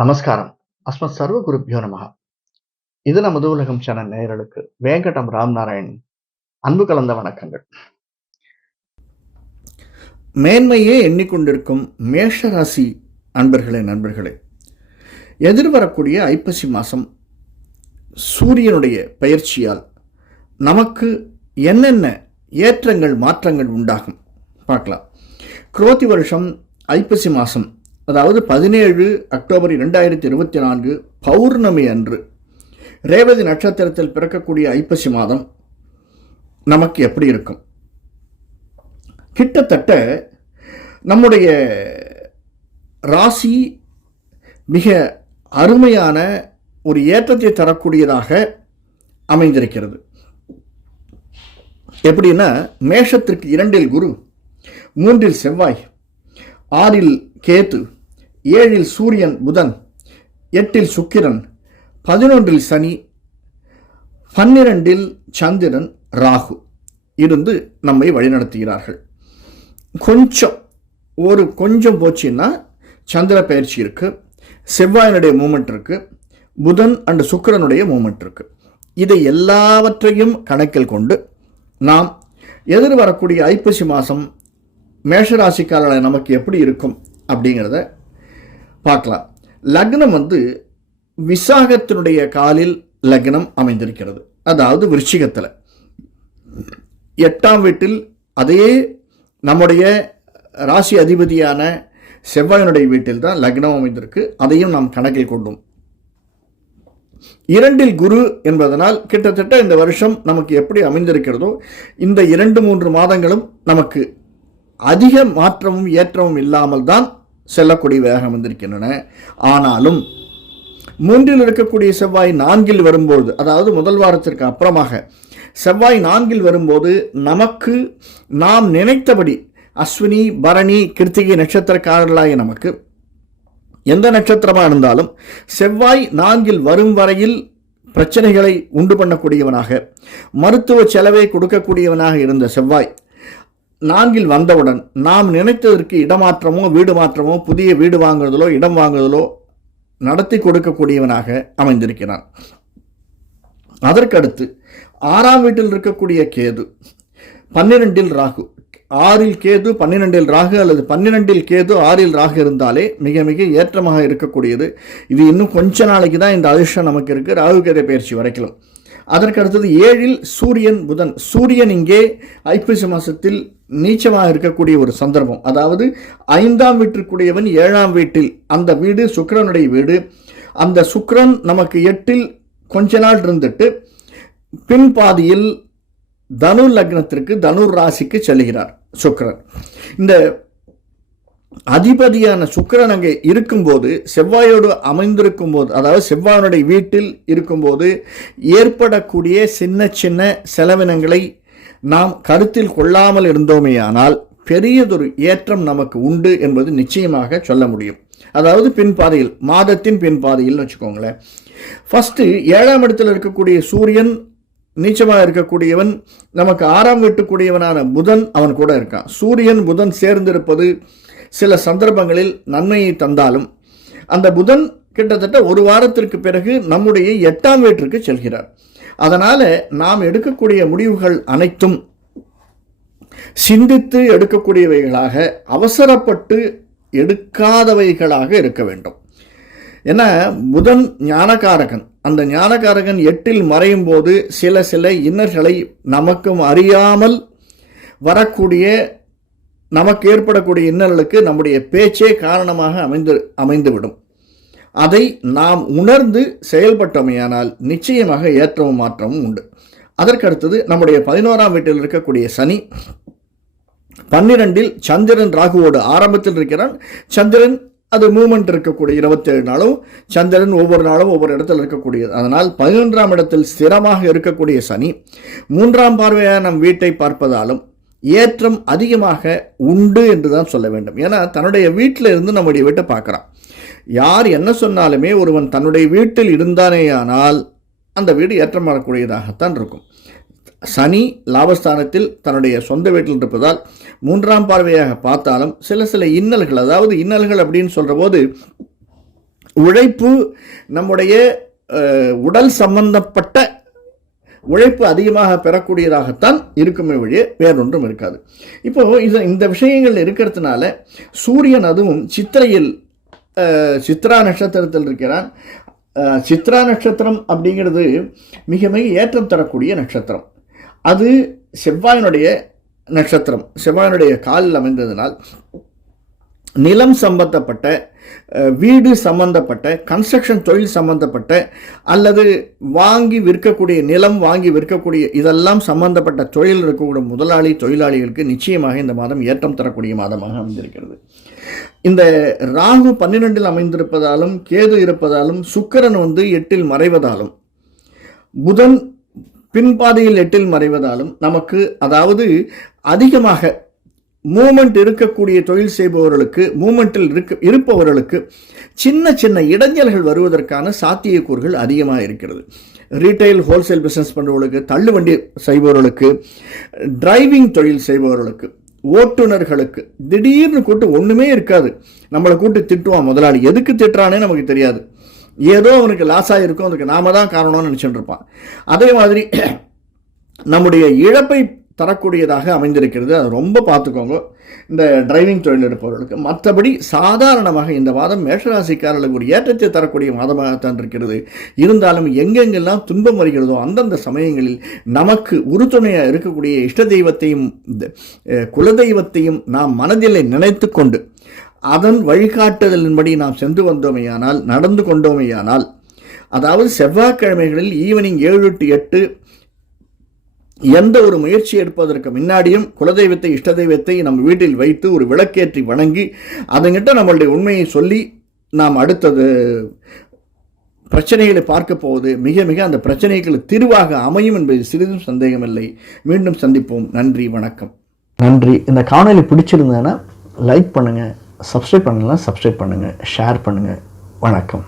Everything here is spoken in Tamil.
நமஸ்காரம் அஸ்மத் சர்வ குருப்பியோ நமகா இது நமது உலகம் சேனல் நேயர்களுக்கு வேங்கடம் ராம் நாராயண் அன்பு கலந்த வணக்கங்கள் மேன்மையே எண்ணிக்கொண்டிருக்கும் மேஷராசி அன்பர்களே நண்பர்களே எதிர்வரக்கூடிய ஐப்பசி மாதம் சூரியனுடைய பயிற்சியால் நமக்கு என்னென்ன ஏற்றங்கள் மாற்றங்கள் உண்டாகும் பார்க்கலாம் குரோதி வருஷம் ஐப்பசி மாதம் அதாவது பதினேழு அக்டோபர் இரண்டாயிரத்தி இருபத்தி நான்கு பௌர்ணமி அன்று ரேவதி நட்சத்திரத்தில் பிறக்கக்கூடிய ஐப்பசி மாதம் நமக்கு எப்படி இருக்கும் கிட்டத்தட்ட நம்முடைய ராசி மிக அருமையான ஒரு ஏற்றத்தை தரக்கூடியதாக அமைந்திருக்கிறது எப்படின்னா மேஷத்திற்கு இரண்டில் குரு மூன்றில் செவ்வாய் ஆறில் கேது ஏழில் சூரியன் புதன் எட்டில் சுக்கிரன் பதினொன்றில் சனி பன்னிரண்டில் சந்திரன் ராகு இருந்து நம்மை வழிநடத்துகிறார்கள் கொஞ்சம் ஒரு கொஞ்சம் போச்சுன்னா சந்திர பயிற்சி இருக்குது செவ்வாயினுடைய மூமெண்ட் இருக்குது புதன் அண்ட் சுக்கரனுடைய மூமெண்ட் இருக்குது இதை எல்லாவற்றையும் கணக்கில் கொண்டு நாம் எதிர்வரக்கூடிய ஐப்பசி மாதம் மேஷராசிக்காரர்களாக நமக்கு எப்படி இருக்கும் அப்படிங்கிறத பார்க்கலாம் லக்னம் வந்து விசாகத்தினுடைய காலில் லக்னம் அமைந்திருக்கிறது அதாவது விருச்சிகத்தில் எட்டாம் வீட்டில் அதே நம்முடைய ராசி அதிபதியான செவ்வாயினுடைய வீட்டில் தான் லக்னம் அமைந்திருக்கு அதையும் நாம் கணக்கில் கொண்டோம் இரண்டில் குரு என்பதனால் கிட்டத்தட்ட இந்த வருஷம் நமக்கு எப்படி அமைந்திருக்கிறதோ இந்த இரண்டு மூன்று மாதங்களும் நமக்கு அதிக மாற்றமும் ஏற்றமும் இல்லாமல் தான் செல்லக்கூடிய வேகம் வந்திருக்கின்றன ஆனாலும் மூன்றில் இருக்கக்கூடிய செவ்வாய் நான்கில் வரும்போது அதாவது முதல் வாரத்திற்கு அப்புறமாக செவ்வாய் நான்கில் வரும்போது நமக்கு நாம் நினைத்தபடி அஸ்வினி பரணி கிருத்திகை நட்சத்திரக்காரர்களாகிய நமக்கு எந்த நட்சத்திரமாக இருந்தாலும் செவ்வாய் நான்கில் வரும் வரையில் பிரச்சனைகளை உண்டு பண்ணக்கூடியவனாக மருத்துவ செலவை கொடுக்கக்கூடியவனாக இருந்த செவ்வாய் நான்கில் வந்தவுடன் நாம் நினைத்ததற்கு இடமாற்றமோ வீடு மாற்றமோ புதிய வீடு வாங்குறதிலோ இடம் வாங்குறதிலோ நடத்தி கொடுக்கக்கூடியவனாக அமைந்திருக்கிறான் அதற்கடுத்து ஆறாம் வீட்டில் இருக்கக்கூடிய கேது பன்னிரெண்டில் ராகு ஆறில் கேது பன்னிரெண்டில் ராகு அல்லது பன்னிரெண்டில் கேது ஆறில் ராகு இருந்தாலே மிக மிக ஏற்றமாக இருக்கக்கூடியது இது இன்னும் கொஞ்ச நாளைக்கு தான் இந்த அதிர்ஷ்டம் நமக்கு இருக்குது ராகு கேதை பயிற்சி வரைக்கலாம் அதற்கு அடுத்தது ஏழில் சூரியன் புதன் சூரியன் இங்கே ஐப்பசி மாதத்தில் நீச்சமாக இருக்கக்கூடிய ஒரு சந்தர்ப்பம் அதாவது ஐந்தாம் வீட்டிற்குடையவன் ஏழாம் வீட்டில் அந்த வீடு சுக்கரனுடைய வீடு அந்த சுக்கரன் நமக்கு எட்டில் கொஞ்ச நாள் இருந்துட்டு பின் பாதியில் தனு லக்னத்திற்கு தனுர் ராசிக்கு செல்கிறார் சுக்கரன் இந்த அதிபதியான சுக்கரன் அங்கே இருக்கும்போது செவ்வாயோடு அமைந்திருக்கும் போது அதாவது செவ்வாயனுடைய வீட்டில் இருக்கும்போது ஏற்படக்கூடிய சின்ன சின்ன செலவினங்களை நாம் கருத்தில் கொள்ளாமல் இருந்தோமேயானால் பெரியதொரு ஏற்றம் நமக்கு உண்டு என்பது நிச்சயமாக சொல்ல முடியும் அதாவது பின்பாதையில் மாதத்தின் பின்பாதையில்னு வச்சுக்கோங்களேன் ஃபஸ்ட்டு ஏழாம் இடத்தில் இருக்கக்கூடிய சூரியன் நீச்சமாக இருக்கக்கூடியவன் நமக்கு ஆறாம் வெட்டுக்கூடியவனான புதன் அவன் கூட இருக்கான் சூரியன் புதன் சேர்ந்திருப்பது சில சந்தர்ப்பங்களில் நன்மையை தந்தாலும் அந்த புதன் கிட்டத்தட்ட ஒரு வாரத்திற்கு பிறகு நம்முடைய எட்டாம் வீட்டிற்கு செல்கிறார் அதனால் நாம் எடுக்கக்கூடிய முடிவுகள் அனைத்தும் சிந்தித்து எடுக்கக்கூடியவைகளாக அவசரப்பட்டு எடுக்காதவைகளாக இருக்க வேண்டும் ஏன்னா புதன் ஞானகாரகன் அந்த ஞானகாரகன் எட்டில் மறையும் போது சில சில இன்னர்களை நமக்கும் அறியாமல் வரக்கூடிய நமக்கு ஏற்படக்கூடிய இன்னலுக்கு நம்முடைய பேச்சே காரணமாக அமைந்து அமைந்துவிடும் அதை நாம் உணர்ந்து செயல்பட்டமையானால் நிச்சயமாக ஏற்றமும் மாற்றமும் உண்டு அதற்கடுத்தது நம்முடைய பதினோராம் வீட்டில் இருக்கக்கூடிய சனி பன்னிரெண்டில் சந்திரன் ராகுவோடு ஆரம்பத்தில் இருக்கிறான் சந்திரன் அது மூமெண்ட் இருக்கக்கூடிய இருபத்தேழு நாளும் சந்திரன் ஒவ்வொரு நாளும் ஒவ்வொரு இடத்தில் இருக்கக்கூடியது அதனால் பதினொன்றாம் இடத்தில் ஸ்திரமாக இருக்கக்கூடிய சனி மூன்றாம் பார்வையான நம் வீட்டை பார்ப்பதாலும் ஏற்றம் அதிகமாக உண்டு என்று தான் சொல்ல வேண்டும் ஏன்னா தன்னுடைய வீட்டில் இருந்து நம்முடைய வீட்டை பார்க்குறான் யார் என்ன சொன்னாலுமே ஒருவன் தன்னுடைய வீட்டில் இருந்தானேயானால் அந்த வீடு ஏற்றம் வரக்கூடியதாகத்தான் இருக்கும் சனி லாபஸ்தானத்தில் தன்னுடைய சொந்த வீட்டில் இருப்பதால் மூன்றாம் பார்வையாக பார்த்தாலும் சில சில இன்னல்கள் அதாவது இன்னல்கள் அப்படின்னு சொல்கிற போது உழைப்பு நம்முடைய உடல் சம்பந்தப்பட்ட உழைப்பு அதிகமாக பெறக்கூடியதாகத்தான் இருக்குமே வழியே வேறொன்றும் இருக்காது இப்போது இது இந்த விஷயங்கள் இருக்கிறதுனால சூரியன் அதுவும் சித்திரையில் சித்ரா நட்சத்திரத்தில் இருக்கிறான் சித்ரா நட்சத்திரம் அப்படிங்கிறது மிக மிக ஏற்றம் தரக்கூடிய நட்சத்திரம் அது செவ்வாயினுடைய நட்சத்திரம் செவ்வாயினுடைய காலில் அமைந்ததினால் நிலம் சம்பந்தப்பட்ட வீடு சம்பந்தப்பட்ட கன்ஸ்ட்ரக்ஷன் தொழில் சம்பந்தப்பட்ட அல்லது வாங்கி விற்கக்கூடிய நிலம் வாங்கி விற்கக்கூடிய இதெல்லாம் சம்பந்தப்பட்ட தொழில் இருக்கக்கூடிய முதலாளி தொழிலாளிகளுக்கு நிச்சயமாக இந்த மாதம் ஏற்றம் தரக்கூடிய மாதமாக அமைந்திருக்கிறது இந்த ராகு பன்னிரெண்டில் அமைந்திருப்பதாலும் கேது இருப்பதாலும் சுக்கரன் வந்து எட்டில் மறைவதாலும் புதன் பின்பாதையில் எட்டில் மறைவதாலும் நமக்கு அதாவது அதிகமாக மூமெண்ட் இருக்கக்கூடிய தொழில் செய்பவர்களுக்கு மூமெண்ட்டில் இருக்க இருப்பவர்களுக்கு சின்ன சின்ன இடைஞ்சல்கள் வருவதற்கான சாத்தியக்கூறுகள் அதிகமாக இருக்கிறது ரீட்டைல் ஹோல்சேல் பிஸ்னஸ் பண்ணுறவர்களுக்கு தள்ளுவண்டி செய்பவர்களுக்கு டிரைவிங் தொழில் செய்பவர்களுக்கு ஓட்டுநர்களுக்கு திடீர்னு கூட்டு ஒன்றுமே இருக்காது நம்மளை கூட்டு திட்டுவான் முதலாளி எதுக்கு திட்டுறானே நமக்கு தெரியாது ஏதோ அவனுக்கு லாஸ் ஆகிருக்கும் அதுக்கு நாம தான் காரணம்னு நினச்சிட்டு இருப்பான் அதே மாதிரி நம்முடைய இழப்பை தரக்கூடியதாக அமைந்திருக்கிறது அது ரொம்ப பார்த்துக்கோங்க இந்த டிரைவிங் தொழில் இருப்பவர்களுக்கு மற்றபடி சாதாரணமாக இந்த மாதம் மேஷராசிக்காரர்களுக்கு ஒரு ஏற்றத்தை தரக்கூடிய மாதமாகத்தான் இருக்கிறது இருந்தாலும் எங்கெங்கெல்லாம் துன்பம் வருகிறதோ அந்தந்த சமயங்களில் நமக்கு உறுதுணையாக இருக்கக்கூடிய இஷ்ட தெய்வத்தையும் குலதெய்வத்தையும் நாம் மனதில் நினைத்து கொண்டு அதன் வழிகாட்டுதலின்படி நாம் சென்று வந்தோமேயானால் நடந்து கொண்டோமேயானால் அதாவது செவ்வாய்க்கிழமைகளில் ஈவினிங் ஏழு டு எட்டு எந்த ஒரு முயற்சி எடுப்பதற்கு முன்னாடியும் குலதெய்வத்தை இஷ்ட தெய்வத்தை நம் வீட்டில் வைத்து ஒரு விளக்கேற்றி வணங்கி அதுங்கிட்ட நம்மளுடைய உண்மையை சொல்லி நாம் அடுத்தது பிரச்சனைகளை பார்க்க போவது மிக மிக அந்த பிரச்சனைகள் தீர்வாக அமையும் என்பது சிறிதும் சந்தேகமில்லை மீண்டும் சந்திப்போம் நன்றி வணக்கம் நன்றி இந்த காணொலி பிடிச்சிருந்தேன்னா லைக் பண்ணுங்கள் சப்ஸ்கிரைப் பண்ணலாம் சப்ஸ்கிரைப் பண்ணுங்கள் ஷேர் பண்ணுங்கள் வணக்கம்